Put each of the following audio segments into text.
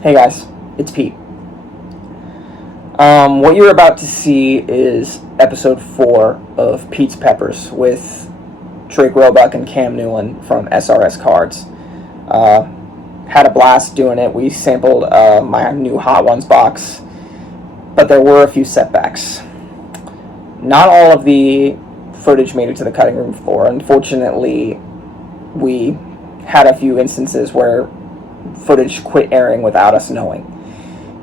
Hey guys, it's Pete. What you're about to see is episode 4 of Pete's Peppers with Drake, Roebuck, and Kam Newland from SRS Cards. Had a blast doing it. We sampled my new Hot Ones box, but there were a few setbacks. Not all of the footage made it to the cutting room floor. Unfortunately, we had a few instances where footage quit airing without us knowing,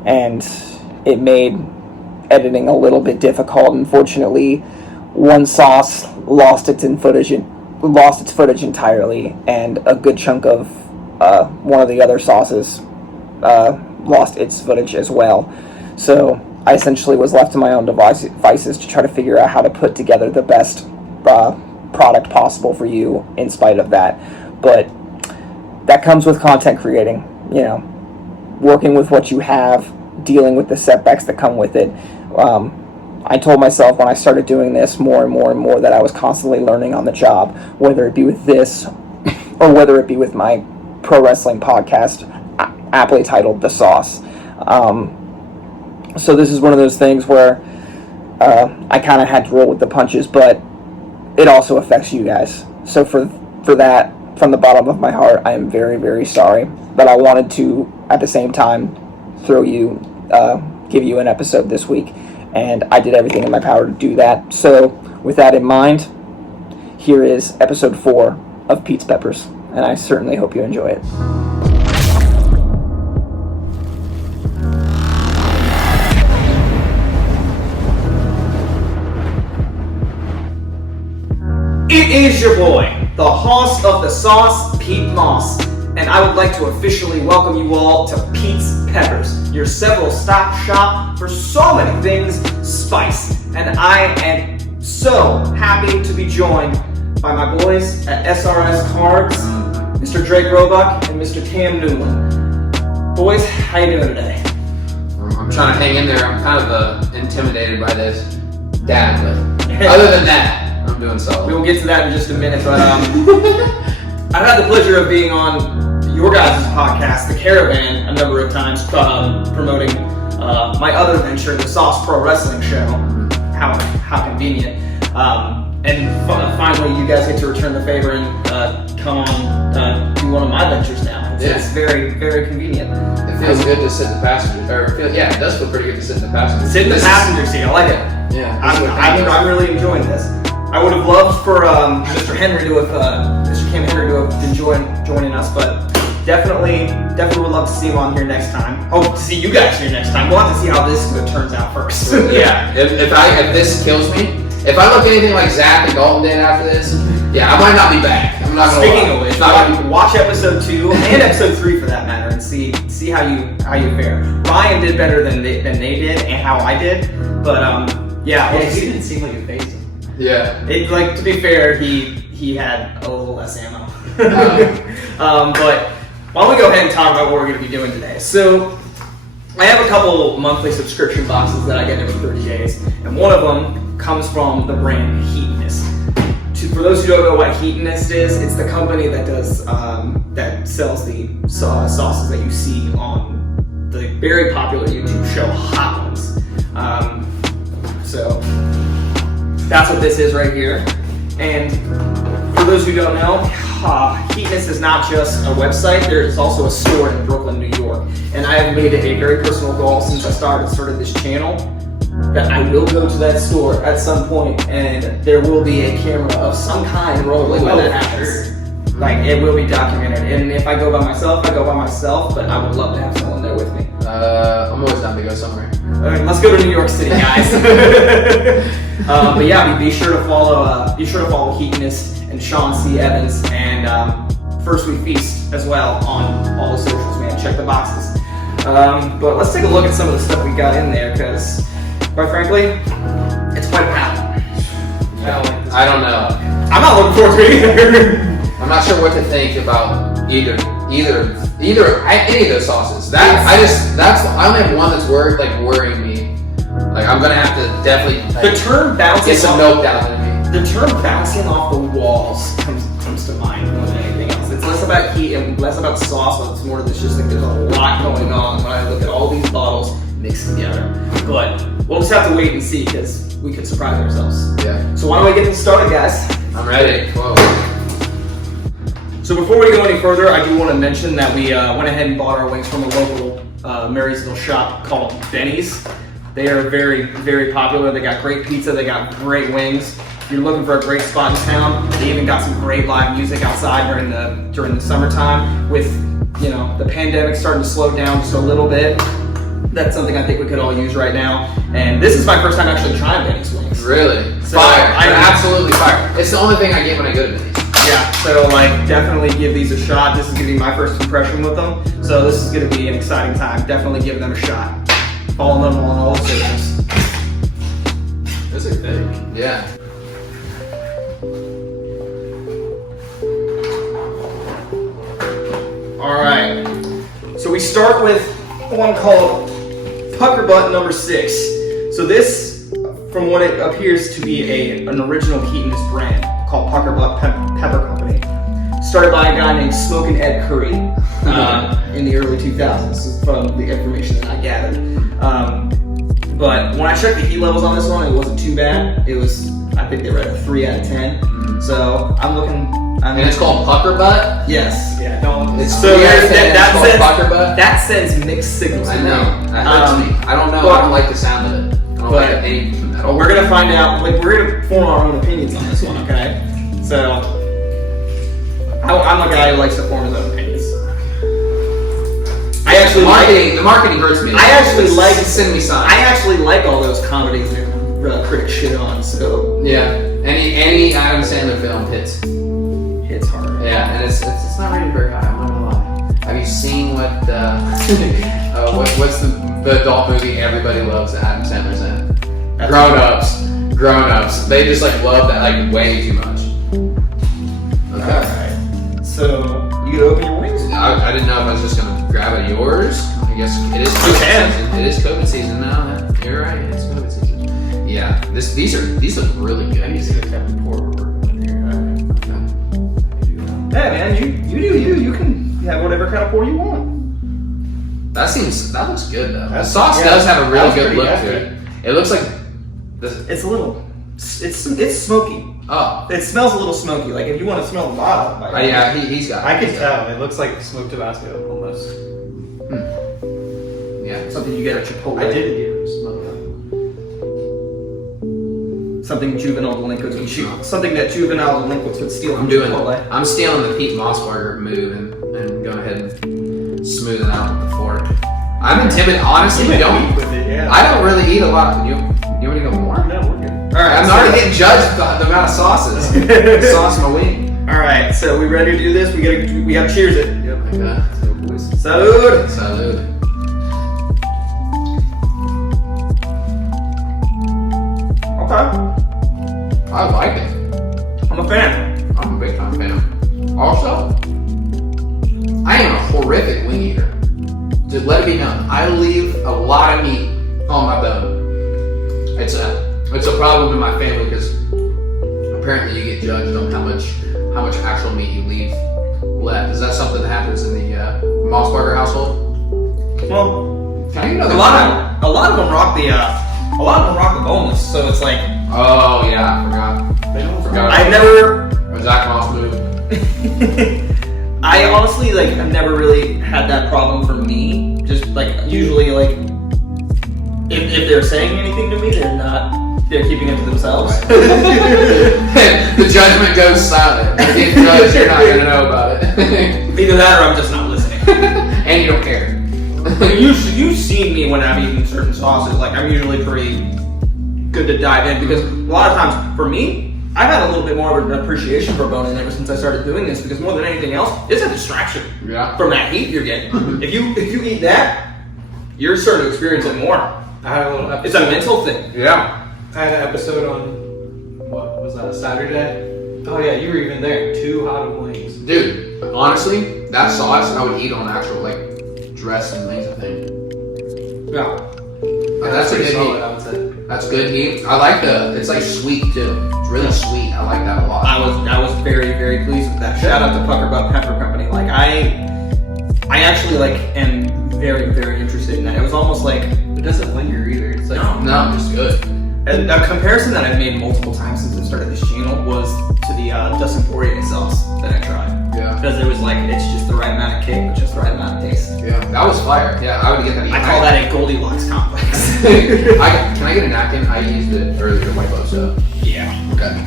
and it made editing a little bit difficult. Unfortunately, one sauce lost its footage entirely, and a good chunk of one of the other sauces lost its footage as well. So I essentially was left to my own devices to try to figure out how to put together the best product possible for you in spite of that. But that comes with content creating, working with what you have, dealing with the setbacks that come with it. I told myself when I started doing this more and more that I was constantly learning on the job, whether it be with this or whether it be with my pro wrestling podcast, aptly titled The Sauce. So this is one of those things where I kind of had to roll with the punches, but it also affects you guys. So for that, from the bottom of my heart, I am very, very sorry. But I wanted to, at the same time, give you an episode this week, and I did everything in my power to do that. So with that in mind, here is episode 4 of Pete's Peppers, and I certainly hope you enjoy it. It is your boy, the host of The Sauce, Pete Moss, and I would like to officially welcome you all to Pete's Peppers, your several stop shop for so many things spice. And I am so happy to be joined by my boys at SRS Cards, Mr. Drake Roebuck and Mr. Kam Newland. Boys, how you doing today? I'm trying to hang in there. I'm kind of intimidated by this dad, but other than that, I'm doing solid. We will get to that in just a minute, but I've had the pleasure of being on your guys' podcast, The Caravan, a number of times, promoting my other venture, the Sauce Pro Wrestling Show. How convenient. And finally, you guys get to return the favor and come on do one of my ventures now. It's very, very convenient. It feels good to sit in the passenger, it does feel pretty good to sit in the passenger seat. Sit in the passenger seat, I like it. Yeah. I'm really enjoying this. I would have loved for Mr. Henry to have, Mr. Kam Henry to have been joining us, but definitely would love to see him on here next time. Hope to see you guys here next time. We'll have to see how this turns out first. Yeah, if this kills me, if I look anything like Zach and Dalton did after this, yeah, I might not be back. I'm not gonna Speaking of which, watch episode 2 and episode 3 for that matter, and see how you fare. Ryan did better than they did, and how I did, but he didn't seem like it phased him. Yeah. To be fair, he had a little less ammo. But why don't we go ahead and talk about what we're going to be doing today. So I have a couple monthly subscription boxes that I get every 30 days, and one of them comes from the brand Heatonist. For those who don't know what Heatonist is, it's the company that does that sells the sauces that you see on the very popular YouTube show Hot Ones. So that's what this is right here. And for those who don't know, Heatonist is not just a website, there is also a store in Brooklyn, New York. And I have made it a very personal goal since I started this channel that I will go to that store at some point, and there will be a camera of some kind rolling when that happens. Like, it will be documented. And if I go by myself, I go by myself, but I would love to have someone there with me. I'm always down to go somewhere. Let's go to New York City, guys. But yeah, be sure to follow Heatonist and Sean C. Evans and First We Feast as well on all the socials, man. Check the boxes. But let's take a look at some of the stuff we got in there, because quite frankly, it's quite packed. I don't know. I'm not looking forward to it either. I'm not sure what to think about either any of those sauces. I only have one that's worrying me. Like, I'm gonna have to definitely the term bouncing get some milk down in me. The term bouncing off the walls comes to mind more than anything else. It's less about heat and less about sauce. It's more of just like there's a lot going on when I look at all these bottles mixed together. But we'll just have to wait and see because we could surprise ourselves. Yeah. So why don't we get this started, guys? I'm ready. Whoa. So before we go any further, I do want to mention that we went ahead and bought our wings from a local Marysville shop called Benny's. They are very, very popular. They got great pizza. They got great wings. If you're looking for a great spot in town, they even got some great live music outside during the summertime. With the pandemic starting to slow down just a little bit, that's something I think we could all use right now. And this is my first time actually trying Benny's wings. Really? So Fire. Absolutely fire. It's the only thing I get when I go to Benny's. Yeah, so definitely give these a shot. This is gonna be my first impression with them. So this is gonna be an exciting time. Definitely give them a shot. Follow them on all socials. Those are big. Yeah. All right. So we start with one called Pucker Butt number 6. So this, from what it appears to be an original Keaton's brand called Pucker Butt Pepper Company. Started by a guy named Smokin' Ed Curry in the early 2000s, from the information that I gathered. But when I checked the heat levels on this one, it wasn't too bad. It was, I think they were at a 3 out of 10. So I'm looking. And it's called Pucker Butt? Yes. Yeah, don't. It's So that sends, Pucker Butt? that sends mixed signals. I to know. me. That hurts me. I don't know. I don't like the sound of it. I don't like any at all. We're gonna find out. We're gonna form our own opinions on this one. Okay. So I'm a guy who likes to form his own opinions. I actually The marketing hurts me. I actually like send me signs. I actually like all those comedies that critics shit on. So Yeah. Any Adam Sandler film hits. it's hard. Yeah, and it's not rated very high. I'm not gonna lie. Have you seen what's the adult movie everybody loves that Adam Sandler's in? Grown Ups. They just love that way too much. Okay. All right. So you gonna open your wings? I didn't know if I was just gonna grab at yours. I guess it is COVID season. It is COVID season now. You're right. It's COVID season. Yeah. These look really good. I need to get Captain Porter working here. Hey man, you do you. You can have whatever kind of pour you want. That looks good though. The That's- sauce yeah, does have a that really was good pretty look to hefty. it. It looks like this. It's a little. It's smoky. Oh. It smells a little smoky. Like if you want to smell the bottle. Yeah, he's got. I can tell. It looks like smoked Tabasco almost. Yeah. Something you get at Chipotle. I did get smell that. Something juvenile delinquents would shoot. Something that juvenile delinquents would steal from Chipotle. I'm stealing the Pete Mossberger move and going ahead and smoothing out with the fork. I'm intimidated. Honestly, You went don't. deep with it, yeah. I don't really eat a lot. You want to go more? No, we're good. All right, I'm already getting judged by the amount of sauces. Sauce my wing. All right, so we ready to do this? We got to cheers it. Yep. Okay. Let's go, boys. Salud. Salud. Okay, I like it. I'm a fan. I'm a big time fan. Also, I am a horrific wing eater. Just let it be known. I leave a lot of meat on my bone. It's a problem in my family because apparently you get judged on how much actual meat you leave left. Is that something that happens in the Mossberger household? Well, Can I get another a lot of them rock the boneless. So it's like Oh yeah, I forgot. I've never. A Zach Moss move. I honestly I've never really had that problem for me. Just usually if they're saying anything to me, they're keeping it to themselves. The judgment goes silent. If you judge, you're not gonna know about it. Either that or I'm just not listening. And you don't care. You've seen me when I'm eating certain sauces. I'm usually pretty good to dive in because a lot of times for me, I've had a little bit more of an appreciation for bone-in ever since I started doing this because more than anything else, it's a distraction from that heat you're getting. If you eat that, you're starting to experience it more. I had a little episode. It's a mental thing. Yeah. I had an episode on, what was that, Saturday? Oh yeah, you were even there. 2 hot of wings. Dude, honestly, that sauce I would eat on actual dress and things, I think. Yeah. That's a pretty good solid, heat. I would say. That's good heat. I like it's sweet too. It's really sweet. I like that a lot. I was very, very pleased with that. Shout out to Puckerbutt Pepper Company. Like I actually like am very, very interested in that. It was almost like It doesn't linger either. It's like No, it's good. a comparison that I've made multiple times since I started this channel was to the Dust Emporium sauce that I tried. Yeah. Because it was like, it's just the right amount of kick, but just the right amount of taste. Yeah. That was fire. Yeah, I would get that. I call that a Goldilocks complex. Can I get a napkin? I used it earlier, white loaf stuff. Yeah. Okay.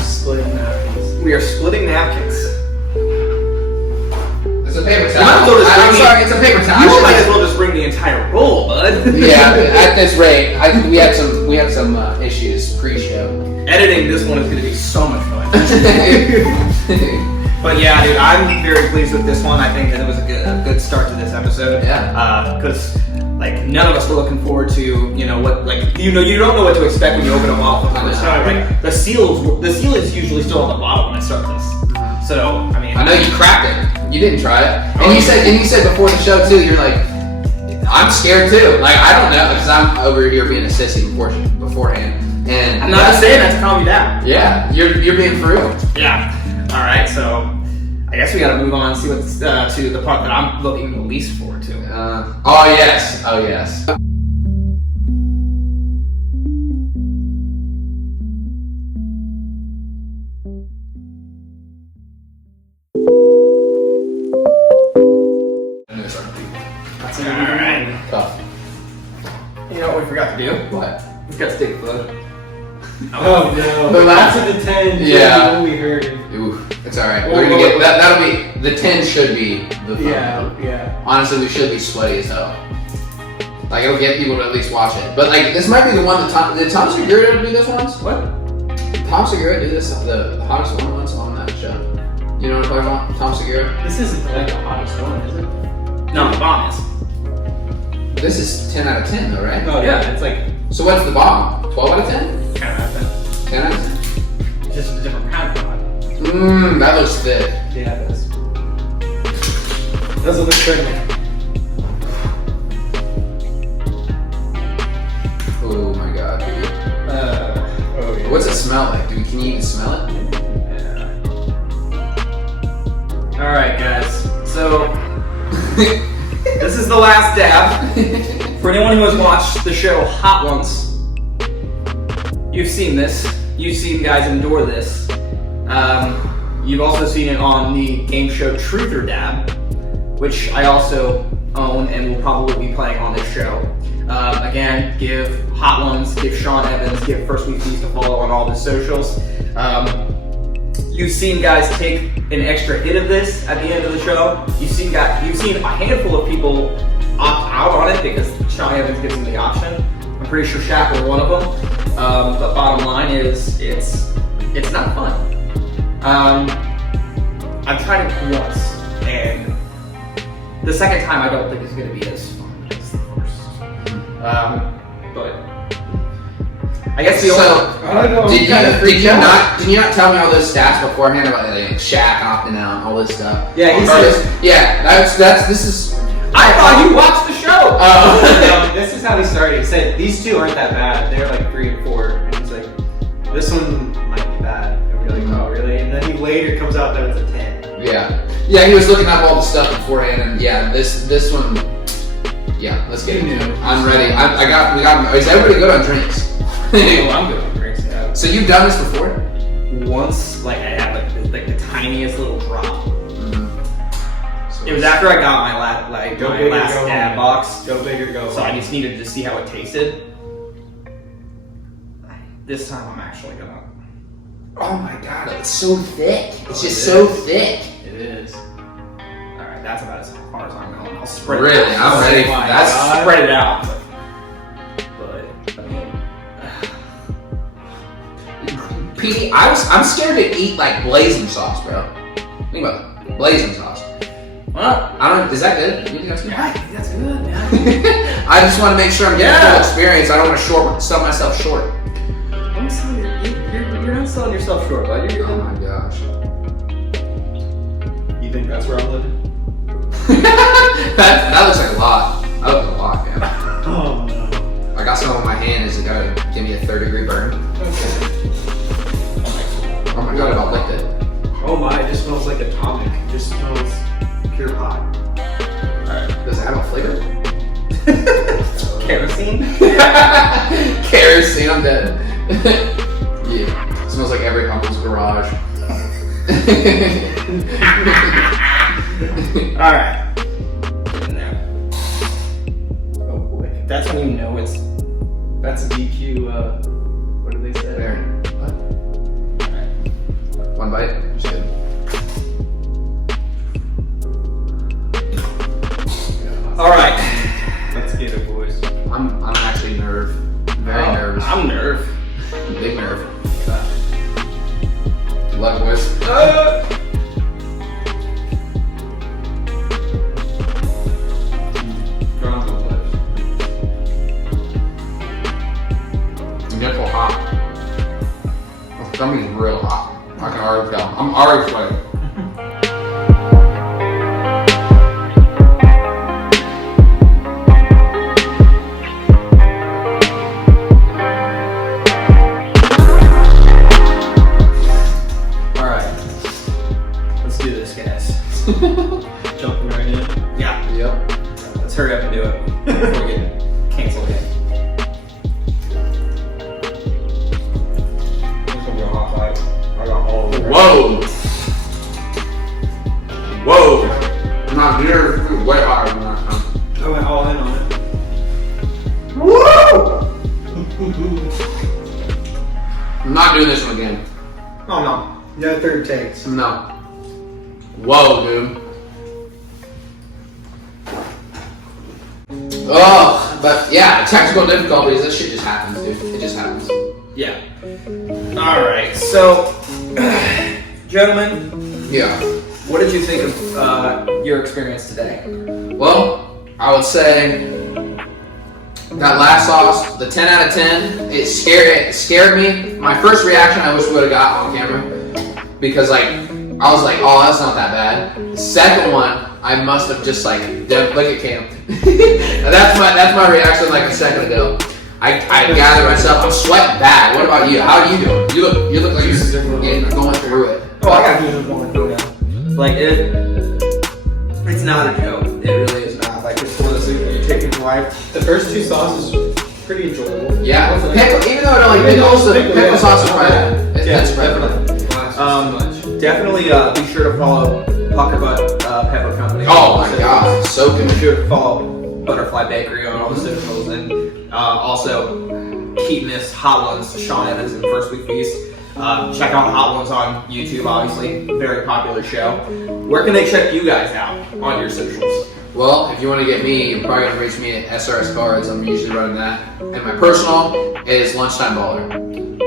splitting napkins. We are splitting napkins. It's a paper might as towel. well just I'm bring sorry, it's a paper towel. You might as well just bring the entire roll, bud. Yeah, at this rate, we had some issues pre-show. Editing this one is going to be so much fun. But yeah, dude, I'm very pleased with this one. I think that it was a good start to this episode. Yeah. Because like none of us were looking forward to you don't know what to expect when you open a bottle for the first time. Right? The seal is usually still on the bottom when I start this. So I mean, I know you cracked it. You didn't try it, and you said before the show too. You're like, I'm scared too. Like I don't know because I'm over here being a sissy beforehand, and I'm not just saying that to calm you down. Yeah, you're being for real. Yeah. All right. So I guess we got to move on and see what's to the part that I'm looking the least forward to. Oh yes. Alright. Tough. You know what we forgot to do? What? We got to take a photo. Oh no. The last- After the 10, Yeah. we heard. Ooh, it's alright. We're gonna get that. That'll be the 10 should be the fun. Yeah. Honestly, we should be sweaty as hell. Like it'll get people to at least watch it. But like this might be the one that did Tom Segura do this once? What? Tom Segura do this the hottest one once on that show. You know what I'm talking about? Tom Segura? This isn't like the hottest one, is it? No, the bomb is. This is 10 out of 10 though, right? Oh yeah, it's like So what's the bomb? 12 out of 10? Kind of that. 10 out of 10? Just a different kind of bomb. Mmm, that looks thick. yeah, it does. Doesn't look good, man. Oh my god, dude. Oh yeah. What's it smell like? Dude, can you even smell it? Yeah. Alright, guys. So, this is the last dab. For anyone who has watched the show Hot Ones, you've seen this. You've seen guys endure this. You've also seen it on the game show Truth or Dab, which I also own and will probably be playing on this show. Again, give Hot Ones, give Sean Evans, give First Week Feast a follow on all the socials. You've seen guys take an extra hit of this at the end of the show. You've seen a handful of people opt out on it because Sean Evans gives them the option. I'm pretty sure Shaq was one of them. But bottom line is, it's not fun. I've tried it once, and the second time I don't think it's going to be as fun as the first. But I guess the I don't know. Did you not tell me all those stats beforehand about like Shaq opting out, all this stuff? Yeah, he said. Yeah, this is. I thought you watched the show. Oh. This is how he started. He said these two aren't that bad. They're like 3 and 4, and he's like, this one might be bad. And we're like, oh really? And then he later comes out that it's a 10. Yeah, he was looking up all the stuff beforehand, and yeah, this one. Yeah, let's get into it. I'm ready. We got. Is everybody good on drinks? Oh, I'm good on drinks. Yeah. So you've done this before? Once, like I had like the tiniest little drop. It was after I got my last dab box. Go big or go home. So I just needed to see how it tasted. This time I'm actually gonna. Oh my god, it's so thick. It's just so thick. It is. All right, that's about as far as I'm going. I'll spread it. Really, out. I'm ready for I'll that. spread it out. But I mean, Petey, I'm scared to eat like blazing sauce, bro. Think about it. Blazing sauce. well, I don't. Is that good? You think that's good? yeah, I think that's good, man. I just want to make sure I'm getting full experience. I don't want to sell myself short. Don't sell you're not selling yourself short, bud. You're Oh good. my gosh. You think that's where I'm living? that looks like a lot. That looks like a lot, man. Oh no. I got some on my hand. Is it gonna give me a 3rd-degree burn? Okay. Oh my god, I about licked it. Oh my, it just smells like atomic. It just smells pure pot. Alright, does it have a flavor? Kerosene? Kerosene, I'm dead. Yeah, it smells like every uncle's garage. Alright. In there. Oh boy. That's when you know it's. That's a DQ, what did they say? There. What? One bite? Just kidding. Alright. Let's get it, boys. I'm actually very nervous. I'm nerve. Big nerve. Good luck, boys. It's getting hot. The tummy's real hot. I can already tell. I'm already sweating. Alright. Let's do this, guys. Jumping right in. Yeah. Yep. Let's hurry up and do it before we get canceled again. It's gonna be a hot bite. I got all of it. Whoa! Whoa! Not near, way higher than last time. I went all in on it. I'm not doing this one again. Oh no. No third takes. No. Whoa, dude. Oh, but yeah, technical difficulties, this shit just happens, dude. It just happens. Yeah. Alright, so gentlemen, Yeah. what did you think of your experience today? Well, I would say that last sauce, the 10 out of 10, it scared me. My first reaction, I wish we would have got on camera. Because like, I was like, oh, that's not that bad. Second one, I must have just like, look at Cam. that's my reaction like a second ago. I gathered myself, I'm sweating bad. What about you? How are you doing? You look like you're going through it. Oh, I got visuals going through now. Like it's not a joke. It really is not. Like it's one of those things when you take in life. The first two sauces pretty enjoyable. Yeah, pickle, even though I don't like pickles, the pickle sauce is probably it's definitely. Definitely be sure to follow Puckerbutt Pepper Company. Oh my god, so Be good. sure to follow Butterfly Bakery on all the socials, and also Keaton is Hot Ones, Sean Evans and First Week Feast. Check out Hot Ones on YouTube, obviously, very popular show. Where can they check you guys out on your socials? Well, if you want to get me, you're probably gonna reach me at SRS Cards. I'm usually running that. And my personal is Lunchtime Baller.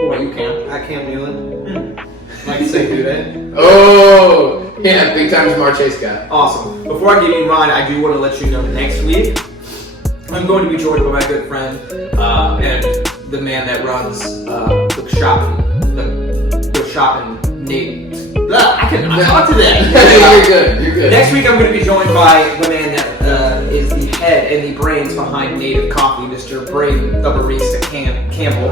What you can? At Kam Newland. Like to say who that? Oh, yeah, big time Jamar Chase guy. Awesome. Before I give you mine, I do want to let you know that next week I'm going to be joined by my good friend and the man that runs the shopping Nate. I cannot talk today. You're good. You're good. Next week I'm going to be joined by the man that is the head and the brains behind Native Coffee, Mr. Braden the Barista Campbell,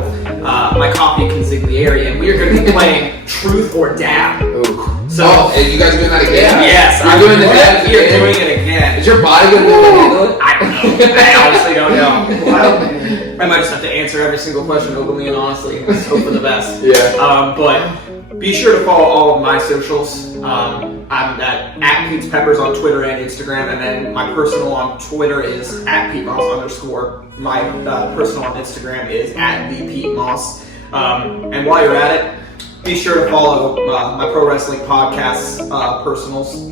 my coffee consigliere, and we are going to be playing Truth or Dab. Ooh. So, are you guys doing that again? yes, You're doing the dab We are again? doing it again. Is your body gonna be able to handle it? I don't know. I honestly don't know. I might just have to answer every single question openly and honestly. Let's hope for the best. Yeah. But be sure to follow all of my socials. I'm at Pete's Peppers on Twitter and Instagram, and then my personal on Twitter is @PeteMoss_. My personal on Instagram is @ThePeteMoss. And while you're at it, be sure to follow my pro wrestling podcast's personals,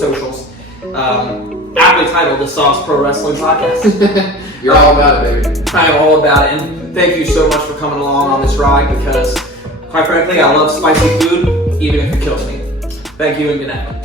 socials. Aptly titled The Sauce Pro Wrestling Podcast. You're all about it, baby. I am all about it, and thank you so much for coming along on this ride because, quite frankly, I love spicy food, even if it kills me. Thank you and good night.